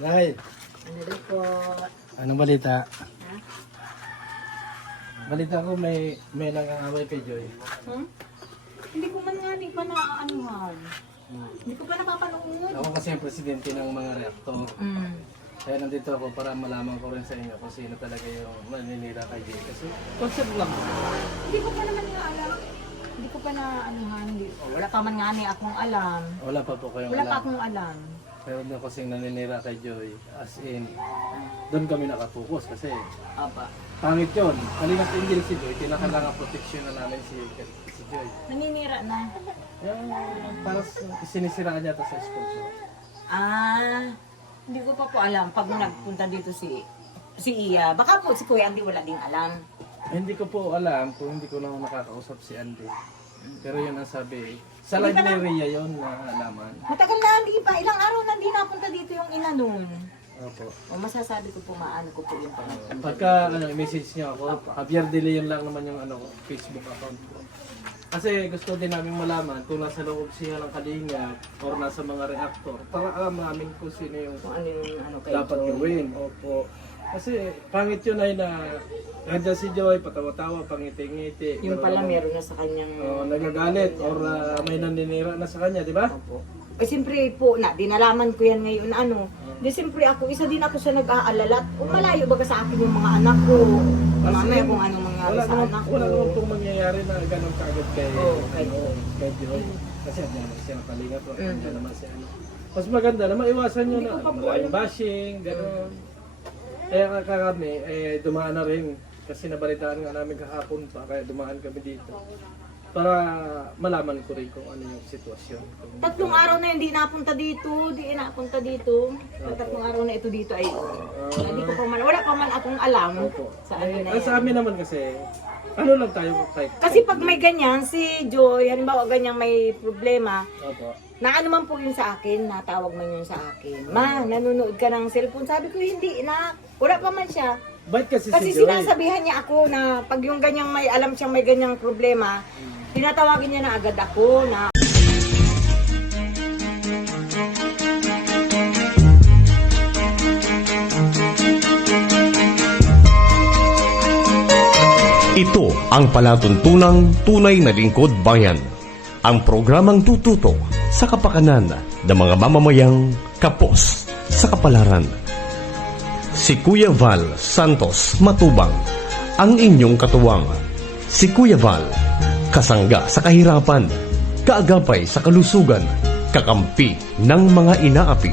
Nay, Ano rin po? anong balita? Ha? Balita ko may nang-aaway kay Joy. Hmm? Hindi ko man nga, hindi pa na-anuhan. Hindi ko pa napapanood. Ako kasi ang presidente ng mga reaktor. Kaya nandito ako para malaman ko rin sa inyo kung sino talaga yung naninira kay Joy. Kasi concept lang. Hindi ko pa naman nga alam. Hindi ko pa na-anuhan. Wala pa man nga ni akong alam. Wala pa po kayong Wala pa alam. akong alam. Pero na kasing naninira kay Joy. As in, doon kami nakapokus kasi Apa. pangit yun. Kanina tingin si Joy, kinakailangan protection na namin si Joy. Naninira na. Yung para sinisiraan niya ito sa sponsor. Hindi ko pa po alam pag nagpunta dito si Iya. Baka po si Kuya Andy wala ding alam. Hindi ko po alam kung hindi ko na nakakausap si Andy. Pero yun ang sabi. Sa Hindi ka na- library yun na alaman. Matagal na, hindi pa. Ilang araw na hindi napunta dito yung ina nun. Opo. O masasabi ko po, maano ko po yun pa. Pagka message niya ako, Javier De Leon lang naman yung Facebook account ko. Kasi gusto din namin malaman kung nasa loob siya ng kalinga or nasa mga reactor para alam namin kung sino yung Kung ano yung ano kayo. dapat gawin. Opo. Kasi pangit yun ay na nandiyan si Joy, patawa-tawa, pangiti-ngiti. Yung Pero pala naman, meron na sa kanyang... nagagalit or may naninira na sa kanya, di ba? Opo. Eh siyempre po, dinalaman ko yan ngayon ano. Di siyempre ako, isa din ako sa nag-aalala. Malayo baga sa akin yung mga anak ko. Mamaya kung anong mangyari sa anak ko. Wala naman pong mangyayari na ganun kaagad kay kay Joy. Kasi andyan naman siya ng kalingat o andyan naman siya. Mas maganda na maiwasan nyo na maraming bashing, gano'n. Kaya kami, dumaan na rin. Kasi nabalitaan nga namin kahapon pa, kaya dumaan kami dito. Para malaman ko rin kung ano yung sitwasyon. 3 araw na hindi napunta dito, Tatlong araw na ito dito ay hindi ko pa man, wala pa man akong alam sa ano na yan. Sa amin naman kasi, ano lang tayo type. Kasi pag may ganyan, si Joy, halimbawa ganyan may problema, Opo. na ano man po yun sa akin, natawag man yun sa akin. Ma, nanonood ka ng cellphone. Sabi ko, hindi na. Wala pa man siya. Ba't kasi Kasi si Joy? sinasabihan niya ako na pag yung ganyang may alam siyang may ganyang problema, tinatawagin niya na agad ako na Ito ang palatuntunang tunay na lingkod bayan. Ang programang tututok sa kapakanan ng mga mamamayang kapos sa kapalaran. Si Kuya Val Santos Matubang, ang inyong katuwang. Si Kuya Val, kasangga sa kahirapan, kaagapay sa kalusugan, kakampi ng mga inaapi.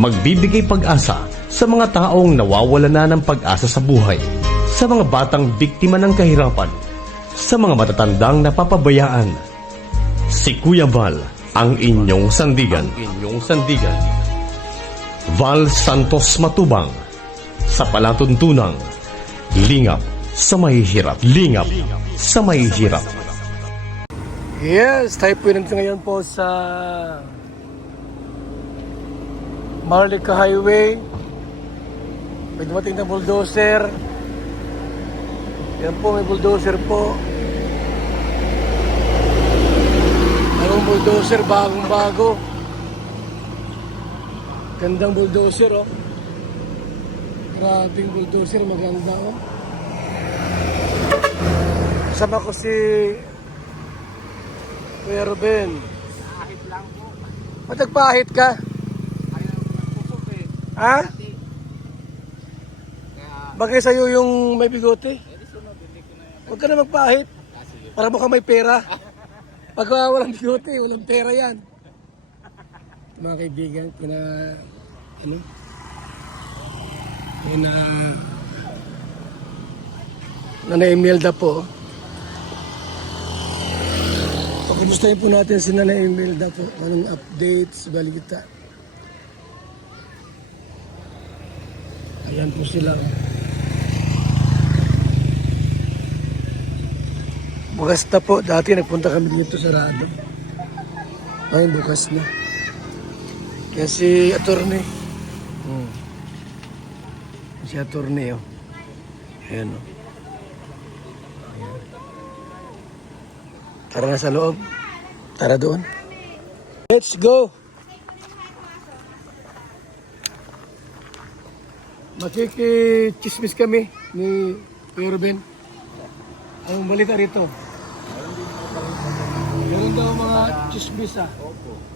Magbibigay pag-asa sa mga taong nawawala na ng pag-asa sa buhay, sa mga batang biktima ng kahirapan, sa mga matatandang napapabayaan. Si Kuya Val, ang inyong sandigan. Val Santos Matubang, sa palatuntunang lingap sa mahihirap. Yes, tayo po nandito ngayon po sa Marlica Highway. May dumating na bulldozer. Yan po, may bulldozer po. Anong bulldozer, bagong-bago. Gandang bulldozer, oh. Grabing bulldozer, maganda, oh. Kasama ko si Kuya Ruben. Kahit lang po. Ba't nagpahit ka? Ayaw nagpupok eh. Ha? Kaya, Bagay sa'yo yung may bigote? sunod, hindi ko na yan. Huwag ka na magpahit. Para mukhang may pera. Pag walang bigote, walang pera yan. Mga kaibigan, Nanay Imelda po. Pagkamustahin po natin si Nanay Imelda po. Anong updates, balita. Ayan po sila. Bukas na po. Dati nagpunta kami dito sa Rado. Ngayon bukas na. Yan si attorney. Si attorney, oh. Ayan, oh. Ayan. Tara na sa loob. Tara doon. Let's go! Makikichismis kami ni Kuya Ruben. Ang balita rito. Meron daw mga chismis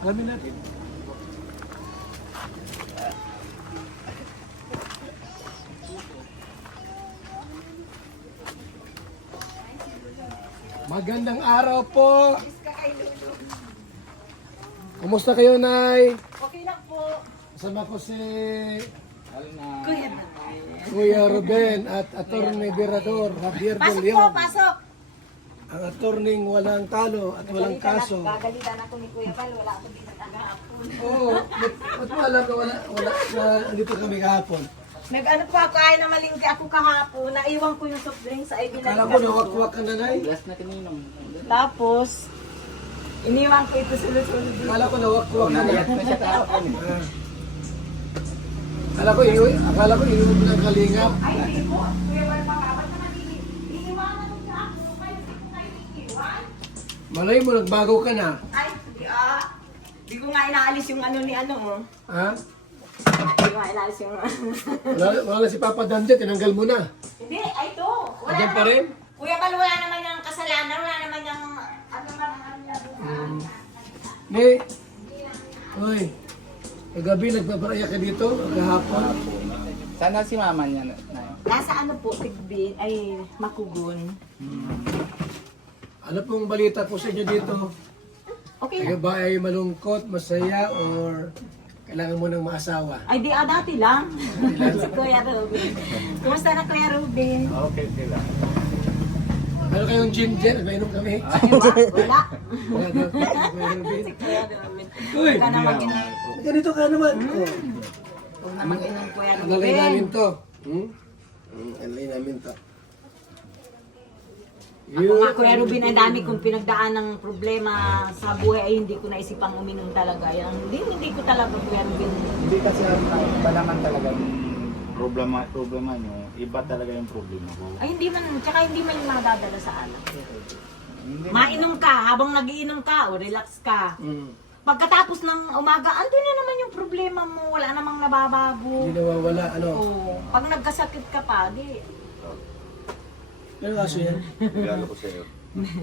Alamin natin. Magandang araw po. Kumusta kayo, Nay? Okay lang po. Kasama ko si Kuya. Kuya Ruben at Atty. Berador Javier Pasok Del po, Leon. pasok. Ang attorney walang talo at walang kaso. Gagalitan ako ni Kuya Val, wala ako dito tagahapon. Oo, ba't mo alam na wala na andito kami kahapon? Nag-ano po ako, ay na malingki ako kahapon, naiwan ko yung soft drink sa ibilan. Kala ko nawak-wak ka na, Nay. Tapos, iniwan ko ito sulod-sulod. Kala ko nawak-wak ka na. Akala ko inuwi mo ng kalingap. Ay, hindi po. Kuya Val, makabat naman iniwanan ko na ako. Kaya hindi ko kayo iniwan. Malay mo, nagbago ka na. Ay, di ko nga inaalis yung ano ni ano mo. Ha? Di ko nga inaalis yung Wala na si Papa Dante, tinanggal mo na. Hindi, ay ito. Wala Andiyan pa naman- rin? Kuya Val, wala naman yung kasalanan, wala naman yung ano man ang Ni, oy, kagabi nagpaparaya ka dito, kahapon. Sana si mama niya na. Nasa ano po, Tigbin, ay Makugun. Ano pong balita po sa inyo dito? Okay Kayo lang. ba ay malungkot, masaya, or kailangan mo ng maasawa? Ay, di dati lang. Si Kuya Ruben. Kumusta na Kuya Ruben? Okay sila. Ano kayong ginger? Nagpainom kami. Ay, wala. Wala daw. Kuya Ruben. Si Kuya Ruben. Uy! Huwag ka na mag-inom. Ganito ka naman. Oh. Huwag na mag-inom Kuya Analay namin Ruben. to. Analay namin to. Ako nga Kuya Ruben, ang dami kong pinagdaan ng problema sa buhay ay hindi ko naisipang uminom talaga. Hindi ko talaga Kuya Ruben. Hindi kasi iba naman talaga yung problema nyo. Iba talaga yung problema ko. Ay hindi man, tsaka hindi man yung madadala sa alak. Hindi Mainom ka, habang nagiinom ka, o relax ka. Pagkatapos ng umaga, andun na naman yung problema mo, wala namang nababago. Hindi nawawala, ano? Oo. Pag nagkasakit ka pa, di. Ano kaso yan? regalo ko sa'yo.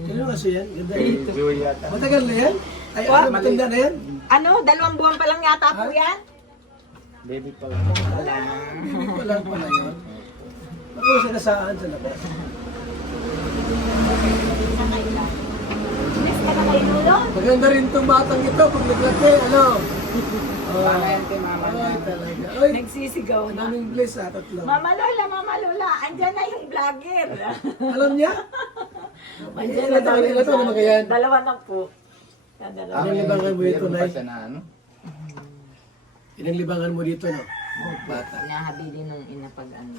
Ano kaso yan? Ganda yan. Joey yata. Matagal na yan? Ay, ano, matanda na yan? Ano, 2 buwan pa lang yata po yan? Baby pa lang. Hindi ko lang pala yun. Ako sa nasaan sa labas. Miss ka na kayo nulong? Maganda rin itong batang ito pag naglaki, ano? Paano yan kay mama niya? Ay, talaga. Ay, Nagsisigaw ang na. daming bliss tatlo. Mama Lola, andyan na yung vlogger. Alam niya? Andyan Ilan taon naman kaya yan? 2 na po. Dalawa. Anong libangan mo dito, Meron pa Nay? siya na ano? Inang libangan mo dito, no? Bata. Nahabili nung ina pag ano.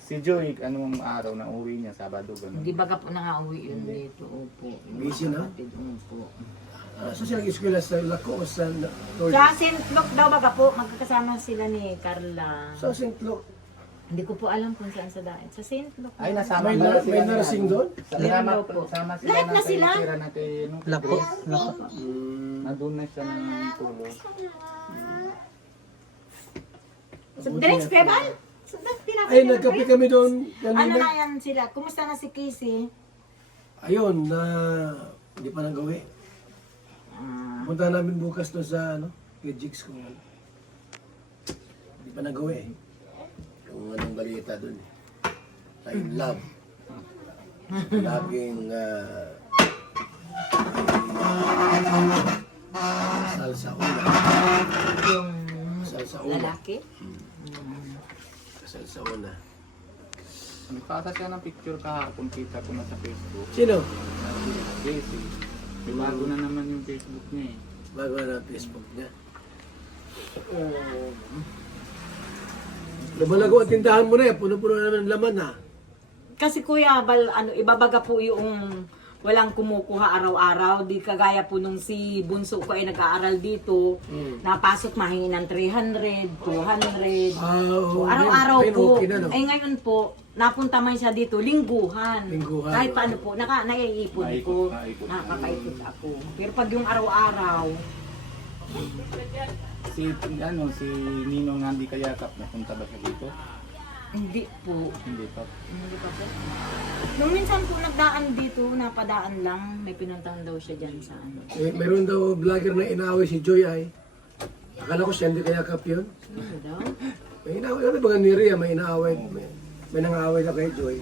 Si Joey, anong araw na uwi niya? Sabado, gano'n. Hindi baga po nakauwi yun dito. Opo. Yung Busy na? kapatid, Opo. So siya nag-eskwela sa Laco o sa North? Sa St. Luke daw baga po, magkakasama sila ni Carla. Sa St. Luke. Hindi ko po alam kung saan sa daan. Sa St. Luke. Ay, nasama May, pala sila may ni nursing ano. doon? Sama, Meron po. sama sila Lahat na sila? tira natin. Lako. Nandun na siya ng tulong. So, drinks, Bebal? So, Ay, nagkape kami doon Ano kanina. na yan sila? Kumusta na si Casey? Ayun, na hindi pa nagawi. Punta namin bukas doon sa ano, kay Jigs kung ano. Hindi pa nagawi. Kung anong balita doon. Sa In Love. Labing salsa una. Yung Salsa una. lalaki? Salsa una. Nagpasa siya ng picture kahapon, kita ko na sa Facebook. Sino? Casey. Bago na naman yung Facebook niya eh. Bago na ang Facebook niya. Lumalago ang tindahan mo na yan. Puno-puno na naman ng laman ha. Kasi Kuya Bal, ano, ibabaga po yung walang kumukuha araw-araw. Di kagaya po nung si Bunso ko ay nag-aaral dito. Napasok mahingi ng 300, 200. Oo. So, araw-araw Ayun, po. okay na, no? Ay ngayon po, napunta man siya dito, lingguhan. Lingguhan. Kahit paano po, naiipon ko. Naikot. Nakakaipon ako. Pero pag yung araw-araw, Si Ninong Nandi Kayakap, napunta ba siya dito? Hindi po. Hindi pa. Hindi pa po. Nung minsan po nagdaan dito, napadaan lang, may pinuntahan daw siya dyan sa ano. Meron daw vlogger na inaaway si Joy ay. Akala ko siya hindi kaya kap yun. Ano daw? May inaaway. Ano ba ni Rhea? May inaaway. May nangaaway na kay Joy.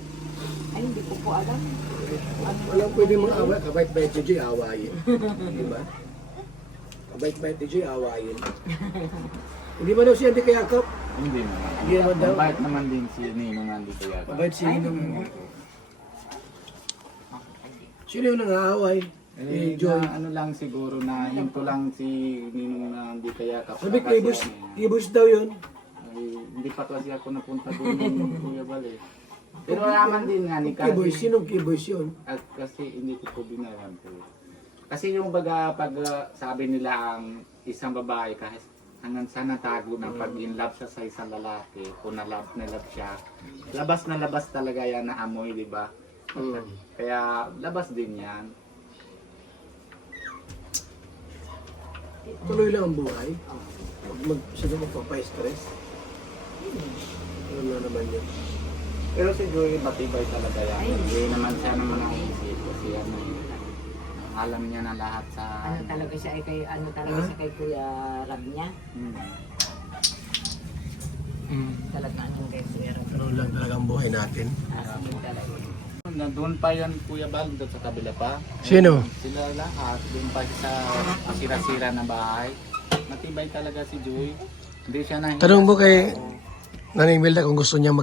Ay, hindi ko po alam. Walang pwede mga away. Kabait-bait ni Joy, awayin. Di ba? Kabait-bait ni Joy, awayin. Hindi ba daw siya hindi kaya kap? Hindi naman. Hindi naman daw. Mabait naman din si Ninong Nandi Kayakap. Kabait si Ninong. Sino yung nangaaway? Eh, Joy. na, ano lang siguro na hinto lang si Ninong Nandi Kayakap. Sabi Kasi kibus daw yun. hindi pa kasi ako napunta doon ng Kuya Bal eh. Pero naman din nga ni Kiboy, kasi, sinong kibus yun? at kasi hindi ko po binayan ko. Kasi yung baga pag sabi nila ang isang babae kahit hanggang sa natago ng pag in love siya sa isang lalaki o na love siya, labas na labas talaga yan na amoy, di ba? Kaya labas din yan. Tuloy lang ang buhay. Huwag masyado magpapay-stress. Ano na naman yun. Pero si Joey matibay talaga yan. Hindi naman siya naman ang isip kasi ano, alam niya na lahat sa... Ano talaga siya ay kay, ano talaga siya kay Kuya Rab niya. Talaga ano kay Kuya Rab. Ano lang talaga ang buhay natin. Sige talaga. Doon pa yan Kuya Bal, doon sa kabila pa. Sino? Sila lahat, doon pa sa sira-sira na bahay. Matibay talaga si Joey. Hindi siya na... Tanong mo kay Nanay Imelda kung gusto niya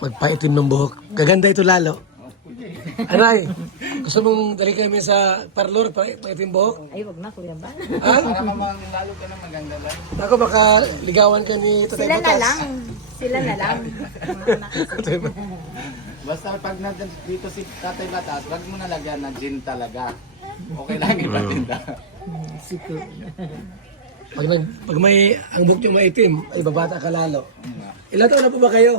magpaitim ng buhok. Gaganda ito lalo. Anay, gusto mong dali kami sa parlor paitim buhok? Ay, wag na Kuya Bal. Ha? Para mamang lalo ka na maganda lang. Ako baka ligawan ka ni Tatay Sila na Butas. lang. Sila na lang. Basta pag dito si Tatay Batas, wag mo nalagyan na gin talaga. Okay lang ipatinda. Pag may ang buhok niyo maitim, ay babata ka lalo. Ilan taon na po ba kayo?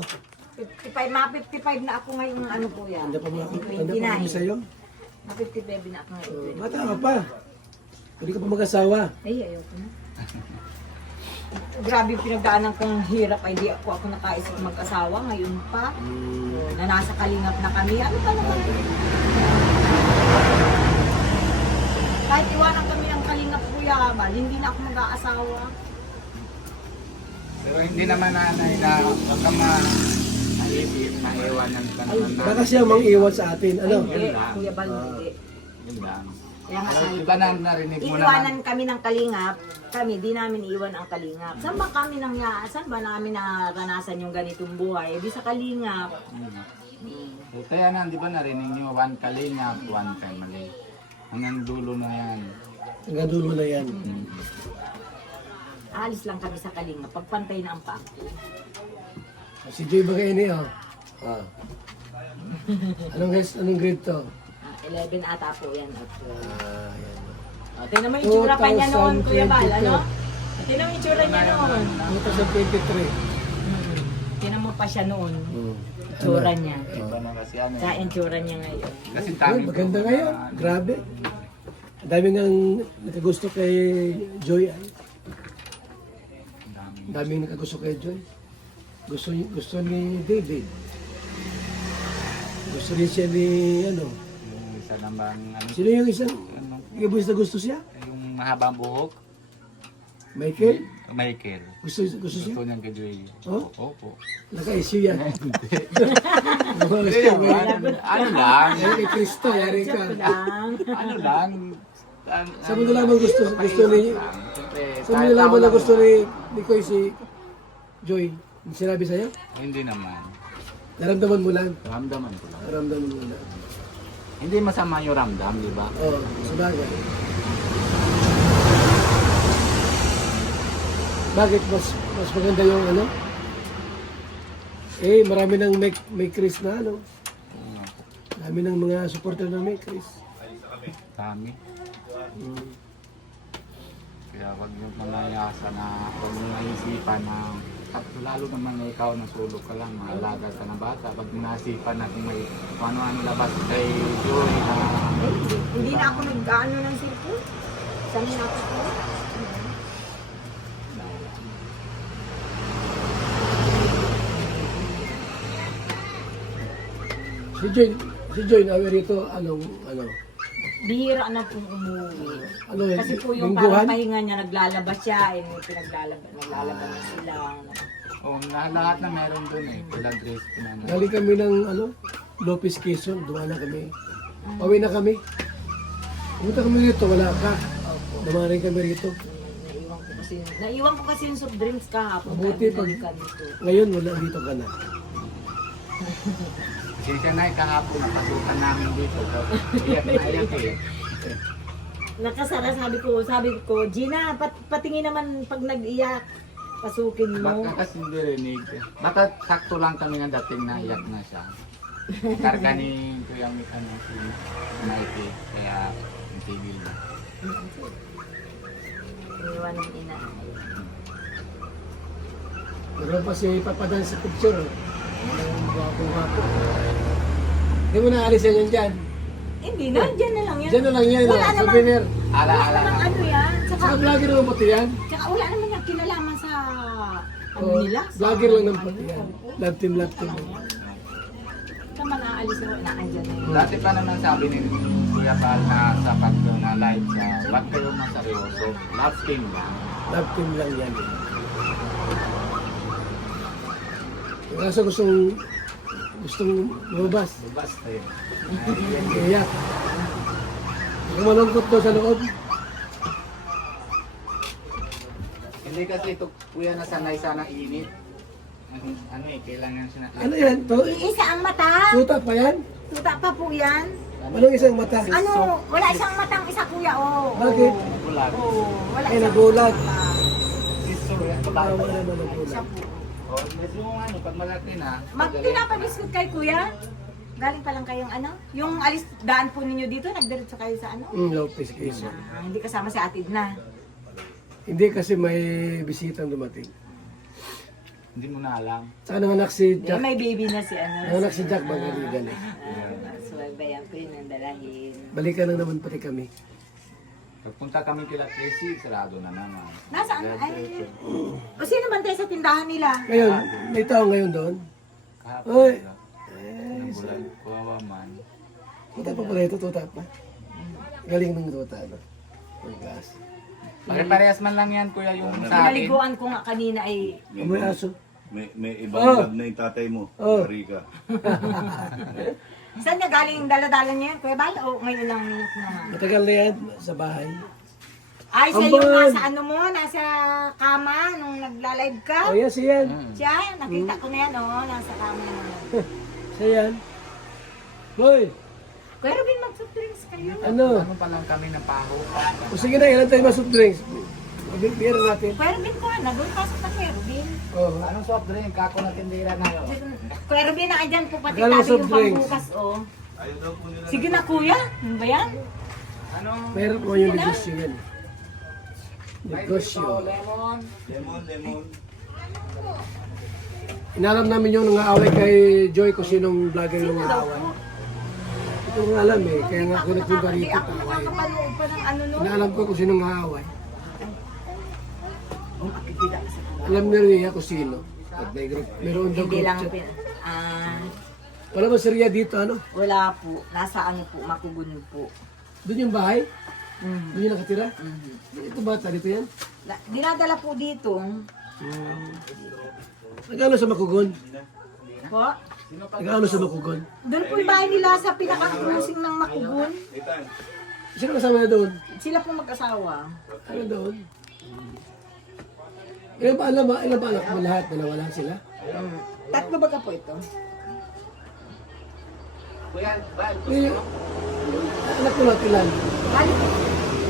55, mga 55 na ako ngayon, ano po yan? Tanda pa kami sa'yo? Mga 55 na ako ngayon. Bata ka pa. Hindi ka pa mag-asawa. Ay, ayoko na. Grabe yung pinagdaanan kong hirap, ay di ako nakaisip mag-asawa, ngayon pa. Na nasa kalingap na kami, ano pa naman? Kahit iwanan kami ng kalingap Kuya Bal, hindi na ako mag-aasawa. Pero hindi naman nanay na wag ka maiwan ng panahon na. Baka siya mang-iwan sa atin. Ano? Hindi, Kuya Bal, hindi. Yun lang. Kaya nga sabi Di ko, ba narinig mo iiwanan naman? kami ng kalingap, kami, di namin iiwan ang kalingap. Saan ba kami saan ba namin naranasan yung ganitong buhay? Di sa kalingap. Kaya na, di ba narinig niyo, one kalingap, one family. Hanggang dulo na yan. Hanggang dulo na yan. Alis lang kami sa kalingap, pagpantay na ang paa. Si Joy Bagaini, oh. Ah. Anong grade to? 11 ata po yan. Ah, yan. Tingnan mo yung itsura pa niya noon, Kuya Bal, ano? Tingnan mo yung itsura niya noon. 2023. Tingnan mo pa siya noon. Itsura niya. Iba na kasi ano. Sa itsura niya ngayon. Kasi Ay, dami maganda ngayon. Grabe. Ang dami nang nakagusto kay Joy. Ay. Ang daming nakagusto kay Joy. Gusto ni David. Gusto rin siya ni, ano. Yung isa naman, ano, Sino yung isang ano, ibus na gusto siya? yung mahabang buhok, Michael? Michael. Gusto siya? Gusto niyang gajoy. Oh? Opo. Naka-issue yan. Ano lang? Kay Kristo, yari ka. Lang. Ano lang? Sa mo nalaman gusto ni... Sa mo nalaman na gusto ni Koy si Joy. Sinabi sa'yo? Hindi naman. Naramdaman mo lang. Ramdaman ko lang. Naramdaman mo lang. Hindi masama yung ramdam, di ba? Oo, sabagay. Bakit mas maganda yung ano? Eh, marami nang may Chris na ano. Marami ng mga supporter na may Chris. Dami. Kaya wag yung manayasa na huwag mo naisipan na lalo naman na ikaw nasulog ka lang, maalaga ka na bata. Pag nasipan natin may ano labas kay Joy na Hindi na ako nag-ano ng cellphone. Sa mga po. Si Joy na rito, ano, Bihira na pong umuwi. ano yun, Kasi po yung lingguhan? parang pahinga niya, naglalaba siya, eh, naglalaba na sila. Oh, lahat na meron dun eh. Kila Grace, pinanay. Galing kami ng, Lopez Quezon, dumaan na kami. Pauwi na kami. Pumunta kami rito, wala ka. Dumaan rin kami rito. Naiwan ko kasi yung soft drinks kahapon. Mabuti kaya pag- binalikan ko. Ngayon, wala dito ka na. Kasi na kahapon, napasukan namin dito. Iyak na iyak eh. Nakasara, sabi ko, Gina, patingin naman pag nag-iyak. Pasukin mo. Baka kasi narinig. Baka sakto lang kami ng dating na iyak na siya. Karga ni Kuya Mik, si Mikey. Kaya natigil na. Iniwan ng ina. Meron pa si Papadan sa picture. Ang gwapo-gwapo. Hindi mo naalis yan dyan. Hindi na, dyan na lang yan. Dyan na lang yan, Wala naman. souvenir. Ala, Wala ala. namang ano yan. Tsaka, Saka vlogger naman pati yan. tsaka wala naman yung kinalaman sa ano Oh, nila. vlogger lang naman pati yan. Love team. Sa mga aalis na naandyan na yun. Dati pa naman sabi ni Kuya Pal na sa pagkaw na live sa wag kayo maseryoso. Love team lang. Love team lang yan. Yung kaso gustong lumabas. Basta yun. Kaya, kung malungkot daw sa loob, Hindi kasi ito kuya nasanay sana init. Ano eh, kailangan siya na... ano yan? Iisa ang mata. Tuta pa yan? Tuta pa po yan. Anong isang mata? Ano, wala isang matang isa kuya, oh. Bakit? Bulag. Oh, wala Ay, isang nagulat. Sister, yan Tawa babae. naman ang Isa ulat. po. Oh, kasi yung ano, pag malaki na... Magpinapabiscuit kay kuya. Galing pa lang kayong ano? Yung alis daan po ninyo dito, nagdiretso kayo sa ano? Lopez Quezon. Hindi kasama si Atid na. Hindi kasi may bisitang dumating. Hindi mo na alam. Saka nanganak si Hindi, Jack. may baby na si ano. Nanganak si Jack Bagaligan eh. So, bayan ko yun ang dalahin. Balikan lang naman pati kami. Pagpunta kami kila Tracy, sarado na naman. Nasaan? Ay, o sino bantay sa tindahan nila? Ngayon, may tao ngayon doon. Kahapon Oy. sila. Ng bulan, kawawa man. Tuta pa pala ito, tuta pa. Galing ng tuta, no? Ang gas. Pare-parehas man lang yan, kuya, yung sa akin. Pinaliguan ko nga kanina ay May aso. May ibang Oh. lab na yung tatay mo, Oh. Rika. saan niya galing yung dala-dala niya? Kuya Bal? O ngayon lang minute naman? Matagal na yan sa bahay. Ay, siya Ambon! yung nasa ano mo, nasa kama nung nagla-live ka? O yan, siya yan. Siya, nakita ko na yan, oh, nasa kama na. Siya yan. Boy, Kuya Robin, mag-soft drinks kayo. ano? Ano pa lang kami ng paho. O sige na, ilan tayo masuk drinks? Bigyan natin. Kuya Robin ko, nagawin pasok na Kuya Robin. Oh. Anong soft drink? Kako na tindera na yun. Kuya Robin, nakadyan po pati Magkano tabi soft yung drinks? pangbukas, oh. Sige na kuya, ano ba yan? Ano? Meron po yung negosyo yan. Negosyo. Lemon. Lemon. Inalam namin yung nangaaway kay Joy kung sinong vlogger yung nangaaway. Ito nga alam eh, kaya nga ako nagpunta Hindi rito. ako nakakapanood pa ng ano nun. Inaalam ko kung sinong nangaaway. Oh, akikita ka sa Alam na rin niya kung sino. At may group. Meron daw Hindi group lang chat. Wala ba si Ria dito ano? wala po. Nasa ano po, Makugun po. Doon yung bahay? Mhm. Doon yung nakatira? Mhm. Ito bata dito yan? Dinadala po dito. Nag-ano sa Makugon? Po. Nag-ano sa Makugon? Doon po yung bahay nila sa pinaka-cruising ng Makugun. Sino kasama na doon? Sila po mag-asawa. Ano doon? Ilan ba anak mo lahat? Dalawa lang sila? Tatlo ba ka po ito? Kuya, bal. Eh, anak mo lahat ilan? Bali po.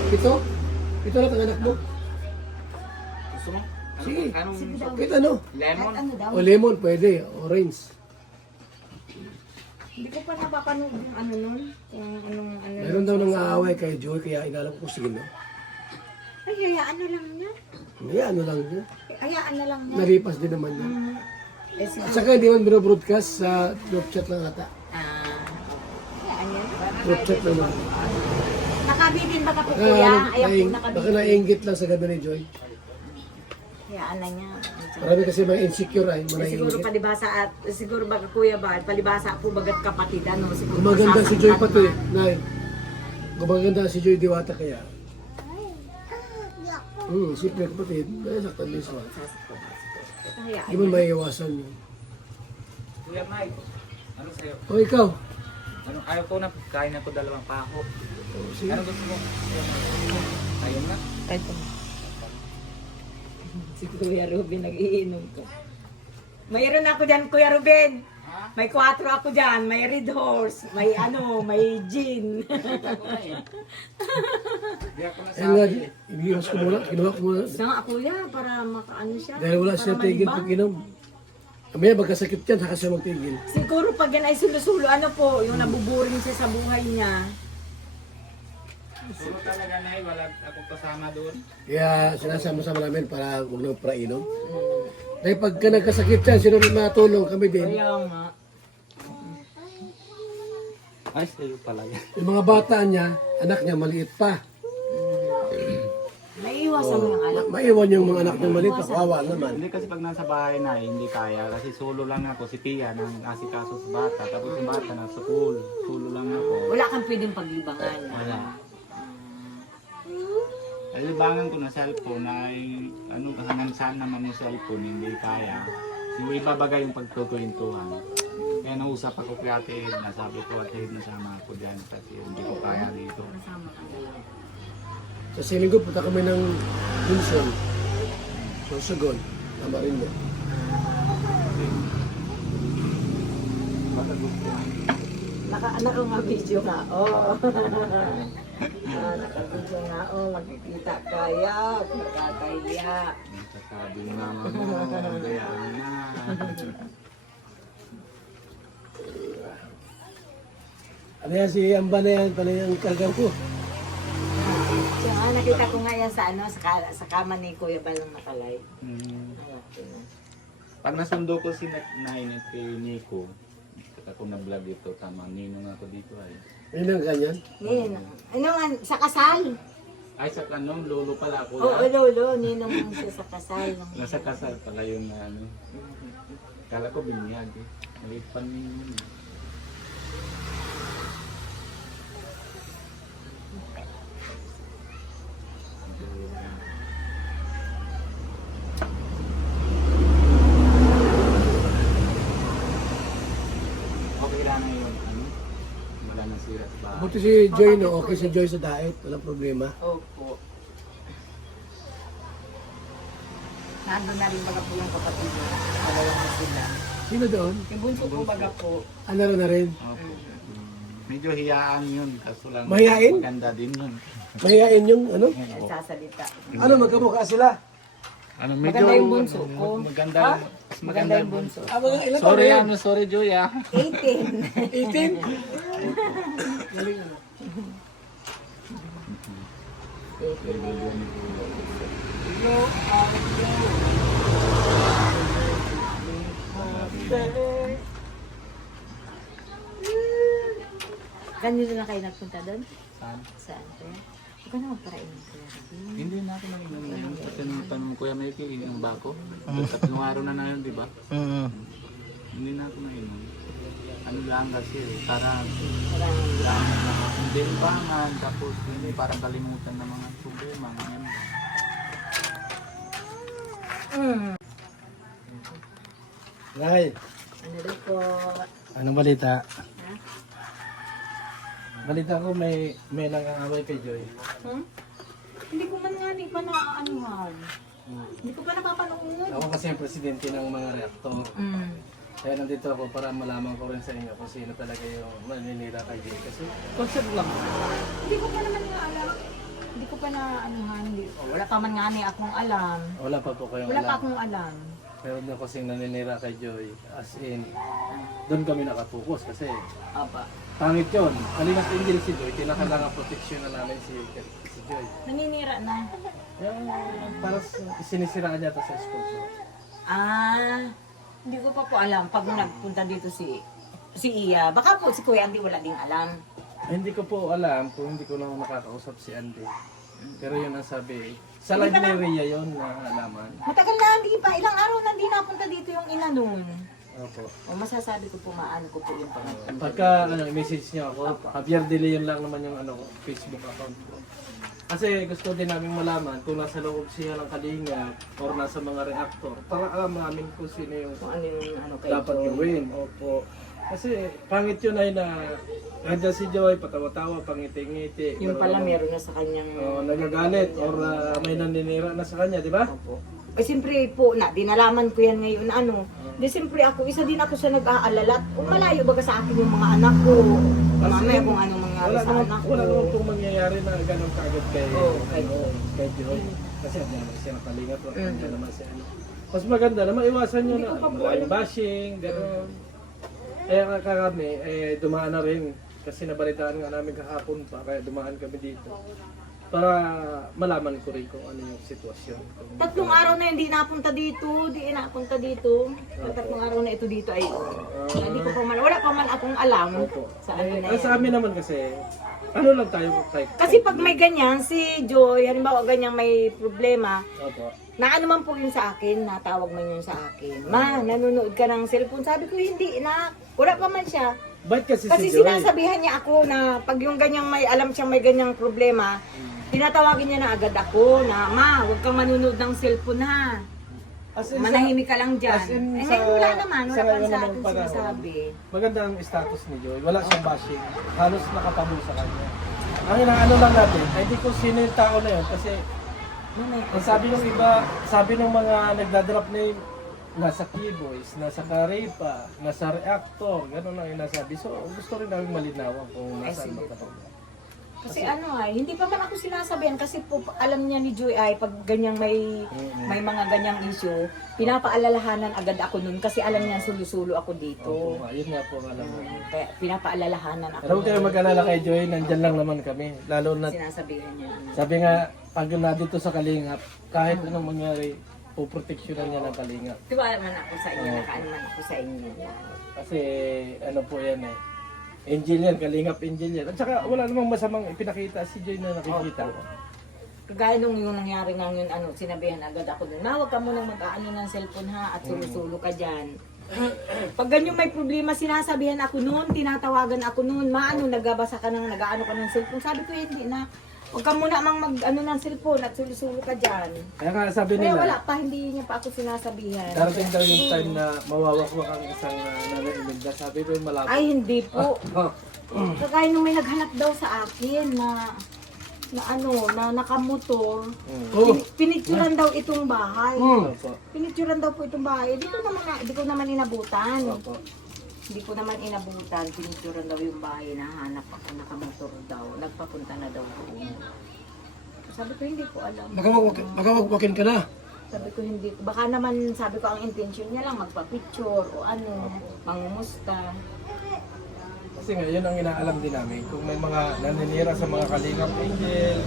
Pito? Pito lahat ang anak mo? Gusto mo? Sige. Anong Kahit ano? lemon? Ano daw? O lemon, pwede. Orange. Hindi ko pa napapanood yung ano nun. Kung anong ano. Meron daw nang aaway kay Joy, kaya inalam ko kung sino. Ay, hayaan na lang niya. Kaya ano lang niya. Hayaan na lang niya. Nalipas din naman niya. Eh, sige. At saka hindi man binobroadcast sa group chat lang ata. Hayaan niya. Group chat lang naman. nakabitin ba ka po kuya? Ayan po baka nakabitin. nainggit lang sa gabi ni Joy. Hayaan na niya. Marami kasi mga insecure ay, mga Siguro nainggit. palibasa at siguro baka kuya ba palibasa po bagat kapatid ano siguro Gumaganda si Joy masasaktan pati, man. Nay. Gumaganda si Joy Diwata kaya. Simple kapatid. Nasaktan din siya. Hayaan. Hindi mo maiiwasan yun. Kuya Mike, ano sa'yo? O ikaw? Ano, ayaw ko na, kain ako 2 pako. Sige. Ano gusto mo? Ayun na. Ito. Si Kuya Ruben nag-iinom ko. Mayroon ako dyan, Kuya Ruben. May 4 ako dyan. May Red Horse. May may gin. Hindi ako na Ayun nga, ibigas ko muna. Kinuha ko muna. Gusto nga, Kuya, para makaano siya. Dahil wala para siya tigil malibang. pag inom. Kamaya magkasakit yan, saka siya magtigil. Siguro pag yan ay sulo-sulo, ano po, yung nabuburing siya sa buhay niya. Puro talaga na wala akong kasama doon. Kaya sinasama-sama namin para huwag na prainom. Dahil pagka nagkasakit yan, sino rin matulong kami din. Kaya nga. Ay, sa'yo pala yan. Yung mga bata niya, anak niya maliit pa. Naiiwasan mo yung anak. Maiwan yung mga anak niya maliit pa, kawawa naman. Hindi kasi pag nasa bahay na, hindi kaya. Kasi solo lang ako, si Tia, nang asikaso sa bata. Tapos yung bata nasa pool. Solo lang ako. Wala kang pwedeng paglibangan. Wala. Ay, libangan ko na cellphone ay, ano, kasangan saan naman yung cellphone, hindi kaya. Yung iba bagay yung pagtutuintuhan. Kaya nausap ako kay Ate Edna, sabi ko Ate Edna, sama ako dyan kasi hindi ko kaya dito. Kasama ka na lang. Sa Silinggo, punta kami ng Vincent. Sorsogon, tama rin mo. Baka gusto. Naka nga video nga. Oh. Naka-video nga. Oh, magkikita kaya. Magkakaya. Sasabi ng mama mo, gayaan na. Ano yan, si Amba na yan, pala yung karga ko. So, nakita ko nga yan sa kama ni Kuya Balong Makalay. Pag nasundo ko si Nainit kay Nico, saka ko na-vlog ito, tama, ninong ako dito ay. Yun ang ganyan. Ngayon, ano nga, sa kasal. Ay, sa ano, lolo pala ako. Oo, lolo, ninong siya sa kasal. Nasa kasal pala yung ano. Kala ko binyag eh. Maliit pa ninong. Okay lang ngayon, ano? Wala nang sira sa bahay. Buti si Joy, no? Okay si Joy sa diet, walang problema. Opo. Nandun na rin baga po yung kapatid niya. Dalawang na sila. Sino doon? Yung bunso po baga po. Ano na rin? Opo. Medyo hiyaan yun, kaso lang Mahiyain? maganda din yun. Mahihain yung ano? Nagsasalita. Ano, magkamukha sila? Ano, Maganda yung bunso ko. Maganda, mas Maganda yung bunso. Ah, mga ilan Sorry, taon na yan? ano, sorry Joy ah. 18. 18? Kanino na kayo nagpunta doon? Saan? Saan kaya? Huwag ka na magparain ng kuya. Hindi na ako nainom na yun. Kasi nung tanong Kuya Melky, yung bako. Tatlong araw na na yun, di ba? Hindi na ako nainom. Ano lang kasi, parang hindi bangan, tapos hindi, parang kalimutan ng mga problema. Ngayon. Nay, Ano daw po? Anong balita? Ha? Balita ko may nang-aaway kay Joy. Hmm? Hindi ko man nga, hindi pa na-anuhan. Hindi ko pa napapanood. Ako kasi ang presidente ng mga reaktor. Mm. Kaya nandito ako para malaman ko rin sa inyo kung sino talaga yung naninira kay Joy. Kasi concept lang. Hindi ko pa naman nga alam. Hindi ko pa na-anuhan. Wala pa man nga ni akong alam. Wala pa po kayong Wala pa alam. akong alam. Pero doon kasing naninira kay Joy. As in, doon kami nakapokus kasi Apa. pangit yun. Kanina sa Ingles si Joy, kinakailangan protection na namin si Joy. Naninira na. Yung parang sinisiraan niya ito sa sponsor. Ah, hindi ko pa po alam. Pag nagpunta dito si Iya, baka po si Kuya Andy wala ding alam. Hindi ko po alam kung hindi ko lang nakakausap si Andy. Pero yun ang sabi. Sa live ni Rhea yun na alaman. Matagal na, hindi pa. Ilang araw na hindi napunta dito yung ina nun. Opo. O masasabi ko po, maano ko po yung pangalan. Pagka message niya ako, Javier De Leon lang naman yung Facebook account ko. Kasi gusto din namin malaman kung nasa loob siya ng Kalinga or nasa mga reactor para alam namin kung sino yung Kung ano yung ano kay dapat Joy. gawin. Opo. Kasi pangit yun ay na nandiyan si Joy, patawa-tawa, pangiti-ngiti. Yung Pero pala naman, meron na sa kanyang... nagagalit or may naninira na sa kanya, di ba? Opo. Eh siyempre po, dinalaman ko yan ngayon ano. Di siyempre ako, isa din ako sa nag-aalala. Malayo baga sa akin yung mga anak ko. Mamaya kung anong mangyari sa anak ko. Wala naman pong mangyayari na ganun kagad kay, Oo, kay kay Joy. Kasi hindi naman siya nakalingat o hindi naman siya ano. Mas maganda na maiwasan nyo na maraming bashing, gano'n. Eh kami, dumaan na rin. Kasi nabalitaan nga namin kahapon pa, kaya dumaan kami dito. Para malaman ko rin kung ano yung sitwasyon. 3 araw na hindi napunta dito, di napunta dito. 3 araw na ito dito ay hindi ko pa man, wala pa man akong alam sa ano na Sa yan. amin naman kasi, ano lang tayo kay... Kasi pag may ganyan, si Joy, halimbawa ganyan may problema, Opo. na ano man po yun sa akin, natawag man yun sa akin. Ma, nanonood ka ng cellphone. Sabi ko, hindi na. Wala pa man siya. Ba't kasi Kasi si Joy? sinasabihan niya ako na pag yung ganyang may alam siyang may ganyang problema, tinatawagin niya na agad ako na, ma, huwag kang manunood ng cellphone ha. As in, Manahimik ka lang dyan. as in Eh sa- ngayon wala naman, wala sa pa ngayon sa namang akin panahon. sinasabi. Maganda ang status ni Joy. Wala siyang bashing. Halos nakapabol sa kanya. Ang inaano lang natin, ay hindi ko sino yung tao na yun. Kasi ang sabi ng iba, sabi ng mga nagdadrop na yun, nasa Keyboys, nasa Karepa, nasa Reactor, gano'n ang inasabi. So gusto rin namin malinawan kung nasaan sige. magkatawag. Kasi ano ay, hindi pa man ako sinasabihan kasi po alam niya ni Joy ay pag ganyang may mga ganyang issue, pinapaalalahanan agad ako nun kasi alam niya sulusulo ako dito. Oo, yun nga po alam mo. Kaya pinapaalalahanan ako. Pero huwag kayo mag-alala kay Joy, nandyan lang naman kami. Lalo na, Sinasabihan niya. sabi nga, pag na dito sa Kalingap, kahit anong mangyari, puproteksyonan niya ng Kalingap. Tiwala man ako sa inyo, nakaan man ako sa inyo. Kasi ano po yan eh. Angel yan, Kalingap Angel yan. At saka wala namang masamang ipinakita si Joy na nakikita ko. Kagaya nung yung nangyari nga yun, sinabihan agad ako dun, na huwag ka munang mag-aano ng cellphone ha at sulusulo ka dyan. Pag ganyan may problema, sinasabihan ako noon, tinatawagan ako noon, maano, nagabasa ka ng, nag-aano ka ng cellphone. Sabi ko, hindi na. Huwag ka muna mang mag-ano ng cellphone at sulusulo ka dyan. Kaya nga sabi Kaya nila, wala pa, hindi niya pa ako sinasabihan. darating daw yung time na mawawakwak ang isang nanay-iminda. Sabi ko yung malapit. Ay, hindi po. Oh, Kagaya nung may naghanap daw sa akin na nakamotor. oh. Pinicturan daw itong bahay. Opo. Pinicturan daw po itong bahay. Di ko naman inabutan. Opo. Hindi ko naman inabutan. Pinicturan daw yung bahay na hanap ako, nakamotor daw. Nagpapunta na daw doon. Sabi ko, hindi ko alam. Baka wagwakin ka na. Sabi ko, hindi. Baka naman, sabi ko, ang intention niya lang, magpa-picture o ano, mangumusta. Kasi nga, yun ang inaalam din namin. Kung may mga naninira sa mga Kalingap Angel,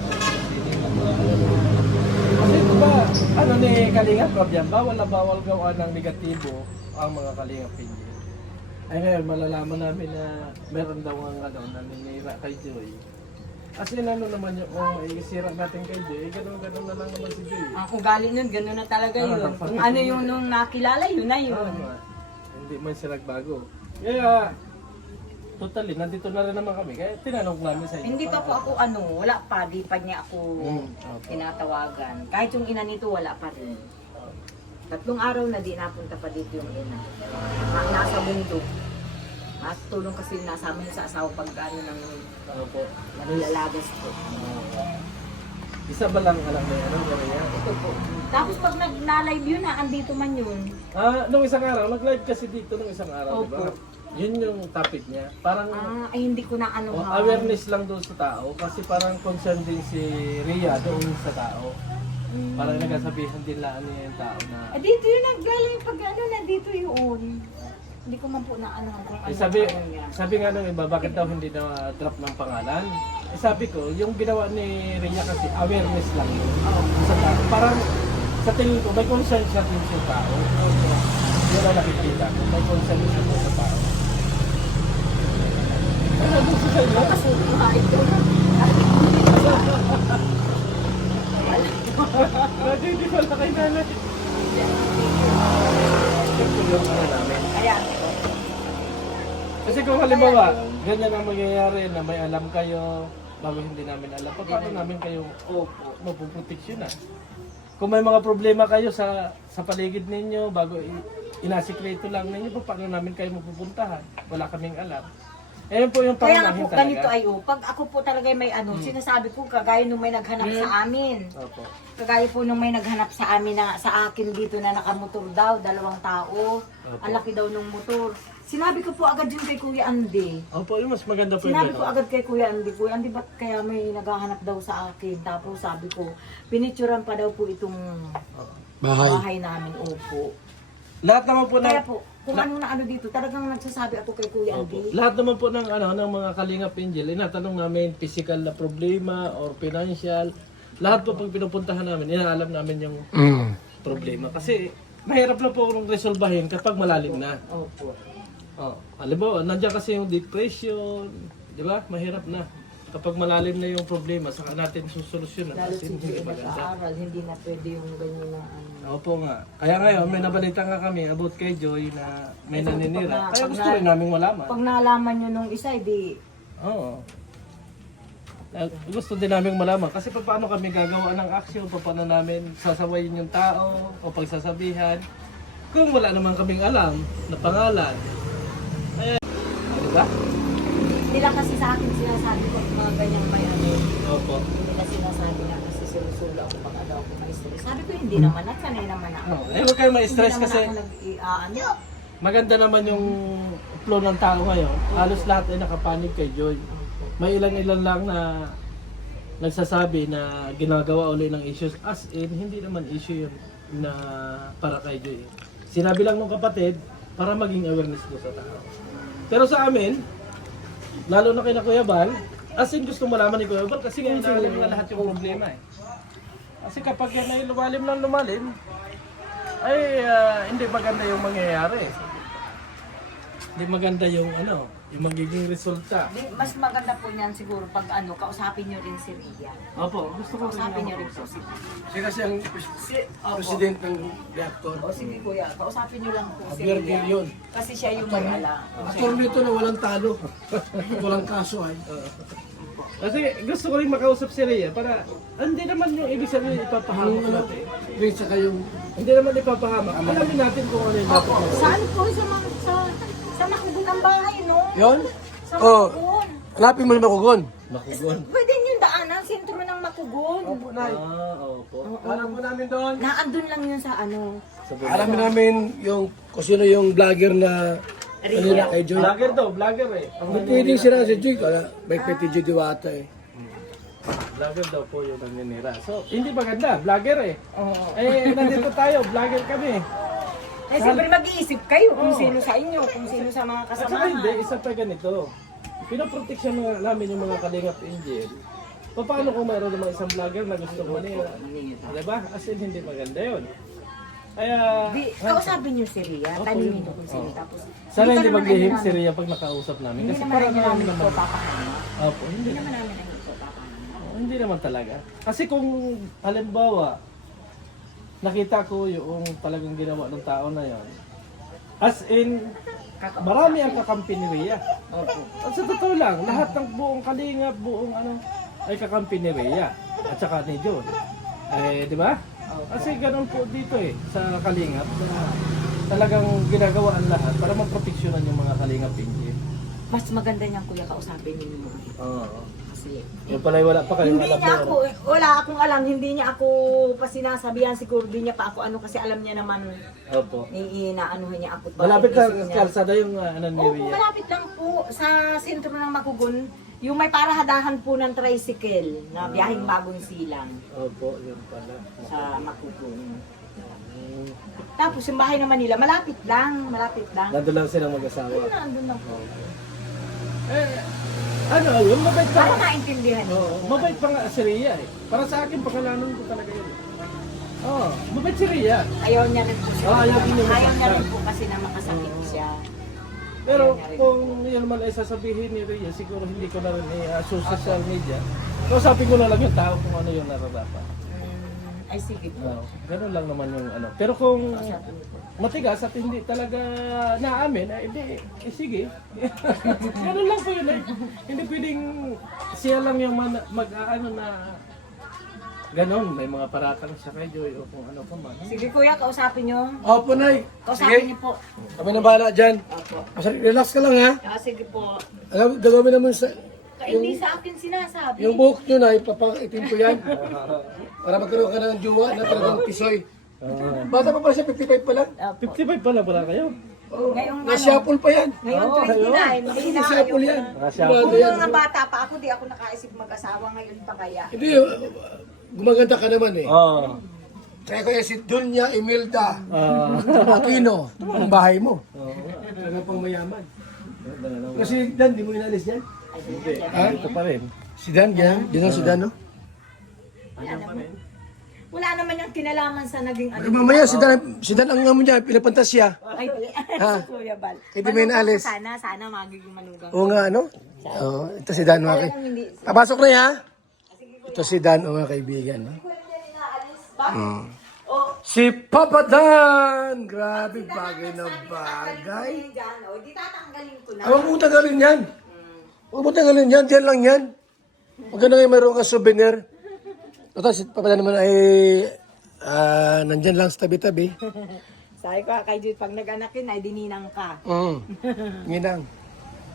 kasi diba, ano ni Kalingap Fabian, bawal na bawal gawa ng negatibo ang mga Kalingap Angel. Ay ngayon, malalaman namin na meron daw ang naninira kay Joy. Kasi ano naman yung isira natin kay Joy, ganun-ganun na lang naman si Joy. Ang ugali nun, gano'n na talaga yun. Kung ano yung nung nakilala, yun na yun. Tama. Hindi man siya nagbago. Kaya, totally, nandito na rin naman kami. Kaya tinanong namin sa inyo. Hindi pa po ako wala pa, di pa niya ako tinatawagan. Kahit yung ina nito, wala pa rin. 3 araw na di napunta pa dito yung ina. Nasa bundok. Tulong kasi nasa amin sa asawa pag ng Opo. nalalagas po. Isa ba lang alam mo yan? Ganyan. Ito po. Tapos pag nag-live yun andito man yun. Nung isang araw, nag-live kasi dito nung isang araw, di ba? Opo. Yun yung topic niya. Parang Ay hindi ko na awareness lang doon sa tao kasi parang concern din si Rhea doon sa tao. Parang nagsasabihan din lang niya yung tao na Dito yun naggaling pag na dito yun. Hindi ko man po na kung ano. sabi nga nung iba, bakit daw hindi na drop ng pangalan? Sabi ko, yung ginawa ni Rhea kasi awareness lang yun. Sa tao. Parang sa tingin ko, may concern siya din sa tao. Yun ang nakikita ko, may concern siya din sa tao. Kasi kumain ko. Grabe, hindi pala kay nanay. Tulungan ka namin. Kaya, Kasi kung halimbawa, ganyan ang mangyayari na may alam kayo, bago hindi namin alam, paano namin kayo mapuproteksyon na? Kung may mga problema kayo sa paligid ninyo, bago inasikreto lang ninyo, paano namin kayo mapupuntahan? Wala kaming alam. Ayun po yung kaya nga pangunahin po, ganito talaga. ay pag ako po talaga may ano, sinasabi ko, kagaya nung may naghanap sa amin. Opo. Kagaya po nung may naghanap sa amin na sa akin dito na nakamotor daw, 2 tao. Ang laki daw nung motor. Sinabi ko po agad yun kay Kuya Andy. Opo, yung mas maganda po yung Sinabi ko gano'n. agad kay Kuya Andy, ba't kaya may naghahanap daw sa akin? Tapos sabi ko, pinicturan pa daw po itong bahay namin. Opo. Lahat naman po Kaya ng po, kung ano na ano dito, talagang nagsasabi ako kay Kuya Andy. lahat naman po ng ng mga Kalingap Angel, inatanong namin physical na problema or financial. Lahat po pag pinupuntahan namin, inaalam namin yung problema. Kasi mahirap na po kung resolbahin kapag malalim na. Opo. Oh, alam mo, nandiyan kasi yung depression, di ba? Mahirap na. Kapag malalim na yung problema, saka natin susolusyonan. Lalo Kasi si hindi Kuya maganda. nag-aaral, hindi na pwede yung ganyan na ano. Opo nga. Kaya ngayon, may nabalita nga kami about kay Joy na may naninira. Kaya gusto rin namin malaman. Pag nalaman nyo nung isa, di Oo. Gusto din namin malaman kasi paano kami gagawa ng action, paano namin sasawayin yung tao o pagsasabihan kung wala naman kaming alam na pangalan. Kaya, di ba? nila kasi sa akin sinasabi ko mga ganyang may ano. Opo. Nila sinasabi na kasi sinusulo ako pag ano ako may stress. Sabi ko hindi naman at sanay naman ako. Huwag kayo ma-stress Hindi kasi naman ako nag-ano. maganda naman yung flow ng tao ngayon. Halos lahat ay nakapanig kay Joy. May ilan-ilan lang na nagsasabi na ginagawa uli ng issues. As in, hindi naman issue yun na para kay Joy. Sinabi lang ng kapatid para maging awareness do sa tao. Pero sa amin, lalo na kay na Kuya Bal, as in gusto malaman ni Kuya Bal kasi nga inaalam na lahat yung problema eh. Kasi kapag yan ay lumalim ng lumalim, ay hindi maganda yung mangyayari. Hindi maganda yung yung magiging resulta. Mas maganda po niyan siguro pag ano, kausapin niyo rin si Ria. Opo, gusto ko Kausapin niyo rin po si Siya kasi ang president ng reactor. O sige kuya, kausapin niyo lang po si Javier Ria. yun. Kasi siya yung may alam. Attorney nito na walang talo. Walang kaso ay. Kasi gusto ko rin makausap si Rhea para hindi naman yung ibig sabihin ipapahamak natin. Rin sa kayong Hindi naman ipapahamak. Alamin natin kung ano yung dapat mo. Saan po sa makugun ang bahay, no? Yun? Sa Oh. makugun. Hanapin mo yung makugon. Makugon. Pwede niyo daanan, sentro ng makugun. Opo. Alam mo namin doon. Naandun lang yun sa ano. Alamin namin yung kung sino yung vlogger na kanila kay Joy. Vlogger daw, vlogger eh. Hindi pwedeng sira si Joy. Kaya may PTG Diwata eh. Vlogger daw po yung nanginira. So, hindi maganda, vlogger eh. Nandito tayo, vlogger kami. Eh, siyempre mag-iisip kayo kung sino sa inyo, kung sino sa mga At saka kasamahan. hindi, isa pa ganito. Pinoproteksyon namin yung mga Kalingap Angel. Paano kung mayroon naman isang vlogger na gusto manira? Diba? As in, hindi maganda yun. Kaya, Di, kausapin niyo si Ria, tanongin niyo kung sino. Tapos, sana hindi ka naman maglihim ano si namin- Rhea pag nakausap namin. Hindi Kasi naman parang namin namin ito naman. papahamak. Opo, hindi. Hindi naman namin ito papahamak. Hindi naman talaga. Kasi kung halimbawa, nakita ko yung talagang ginawa ng tao na yon. As in, marami ang kakampi ni Rhea. At sa totoo lang, lahat ng buong Kalingap, buong ay kakampi ni Rhea. At saka ni John. Di ba? Kasi ganun po dito sa Kalingap. Na talagang ginagawa ang lahat para maproteksyonan yung mga Kalingap Angel. Mas maganda niyang kuya kausapin niyo. Oo. Kasi, Yung pala wala pa kayong hindi alam niya na ako, wala akong alam, hindi niya ako pa sinasabihan, siguro di niya pa ako ano, kasi alam niya naman, Opo. inaanuhan niya ako. Malapit Isip lang niya. kalsada yung ni Opo, Rhea. malapit lang po sa sentro ng Makugun, yung may parahadahan po ng tricycle na biyaheng bagong silang Opo, yun pala. sa Makugun. Tapos yung bahay naman nila, malapit lang. Nandun lang silang mag-asawa. Nandun lang po. Yun, mabait pa. Para maintindihan niyo. Oo, mabait pa nga si Rhea eh. Para sa akin, pakalanan ko talaga yun. Oo, mabait si Rhea. Ayaw niya rin po siya. Ayaw din niya Ayaw niya masaktan. rin po kasi na makasakit siya. Pero kung yun naman ay sasabihin ni Rhea, siguro hindi ko na rin sa social media. Kausapin ko na lang yung tao kung ano yung nararapat. Ay, sige po. Ganun lang naman yung ano. Pero kung matigas at hindi talaga naamin, ay hindi, sige. Ganun lang po yun eh. Hindi pwedeng siya lang yung mag-ano na ganon, may mga paratang siya kay Joy o kung ano pa man. Sige kuya, kausapin nyo. Opo, Nay. Kausapin niyo po. Kami na bahala dyan. Opo. Relax ka lang, ha? Sige po. Alam, gagawin naman sa... Hindi sa akin sinasabi. Yung buhok nyo, Nay, papaitim ko yan. Para magkaroon ka ng jowa na talagang tisoy. Bata pa pala siya, 55 pa lang. 55 pa lang pala kayo. Ngayong Nasyapol pa yan. Ngayon 29, hindi na Nasyapol yan. Kung mga bata pa ako, di ako nakaisip mag-asawa ngayon pa kaya. Hindi, gumaganda ka naman eh. Oo. Kaya kaya si Dunya Imelda Aquino, ang bahay mo. Talagang pang mayaman. Kasi Dan, di mo inalis yan? Hindi, dito pa rin. Si Dan, yan. Di na si Dan, no? Wala naman yung kinalaman sa naging ano. Mamaya, si Dan ang nga mo niya, pinapantasya. Ay, Ha? si Kuya Bal. Hindi mo inaalis. Sana magiging manugang. Oo nga, ano? Oo, ito si Dan, mga kaibigan. Hindi. Papasok na ya. Ito si Dan, mga kaibigan. No? Si Papa Dan! Grabe, bagay na bagay. Di tatanggalin ko na. Huwag mo tagalin yan. Huwag mo tagalin yan, diyan lang yan. Maganda ngayon mayroon ka souvenir. Ito, si Papa Dan naman ay nandyan lang sa tabi-tabi. Sabi ko kay Jude, pag nag-anakin ay dininang ka. Nginang.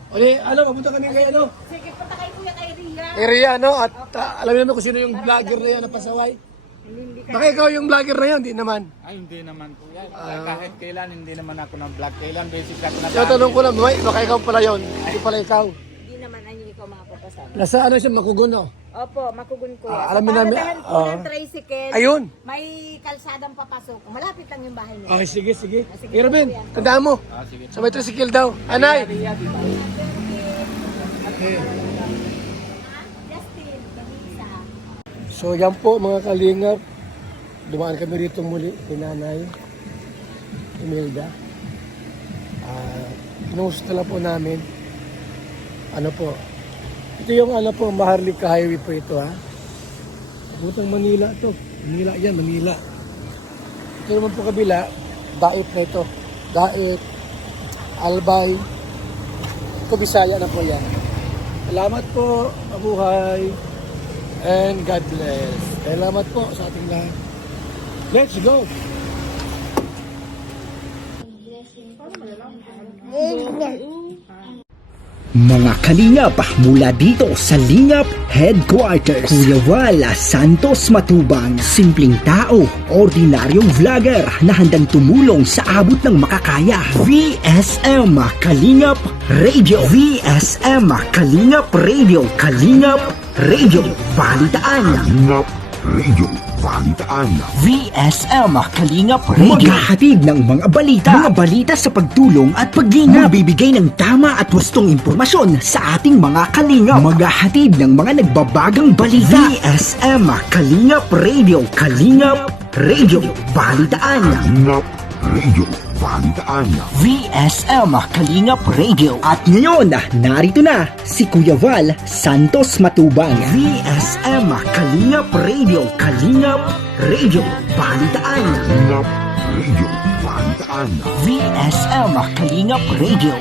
Uli, ano, mapunta kami kay ano? Sige, punta kay Kuya kay Ria. Area, ano? At alam namin kung sino yung vlogger na yan na pasaway. Baka ikaw yung vlogger na yan, di naman. Ay, hindi naman po yan. Kahit kailan, hindi naman ako ng vlog. Kailan, basic ako na Kaya tanong ko lang, baka ikaw pala yun. Hindi pala ikaw. Hindi naman ano ikaw makapapasama. Nasa ano siya, Makugon, no? Opo, makugun ko. alamin namin, Paradahan po ng tricycle. Ayun. May kalsadang papasok. Malapit lang yung bahay niya. Okay, sige, sige. Sige, Hey, Ruben, kuya. tandaan mo. sige. Sa may tricycle daw. Anay! Justin, Vanessa. So yan po mga kalingap. Dumaan kami rito muli ni Nanay Imelda. Kinumusta lang po namin. Ano po? Ito yung ano po, Maharlika Highway po ito ha. Butang Manila to. Manila yan, Manila. Ito naman po kabila, Daip na ito. Daip, Albay. Ito Bisaya na po yan. Salamat po, mabuhay. And God bless. Salamat po sa ating lahat. Let's go! Mga kalingap mula dito sa Lingap Headquarters, Kuya Val Santos Matubang, simpleng tao, ordinaryong vlogger na handang tumulong sa abot ng makakaya. VSM Kalingap Radio, VSM Kalingap Radio, Kalingap Radio, Balitaan. Kalingap Radio, Balitaan. VSM Kalingap Radio, maghahatid ng mga balita sa pagtulong at paglingap, bibigay ng tama at wastong impormasyon sa ating mga kalingap, maghahatid ng mga nagbabagang balita. VSM Kalingap Radio, Kalingap Radio, Balitaan. Kalingap Radio, Balitaan. VSM Kalingap Radio. At ngayon, narito na si Kuya Val Santos Matubang. VSM Kalingap Radio, Kalingap Radio, Balitaan. Kalingap Radio, Balitaan. VSM Kalingap Radio.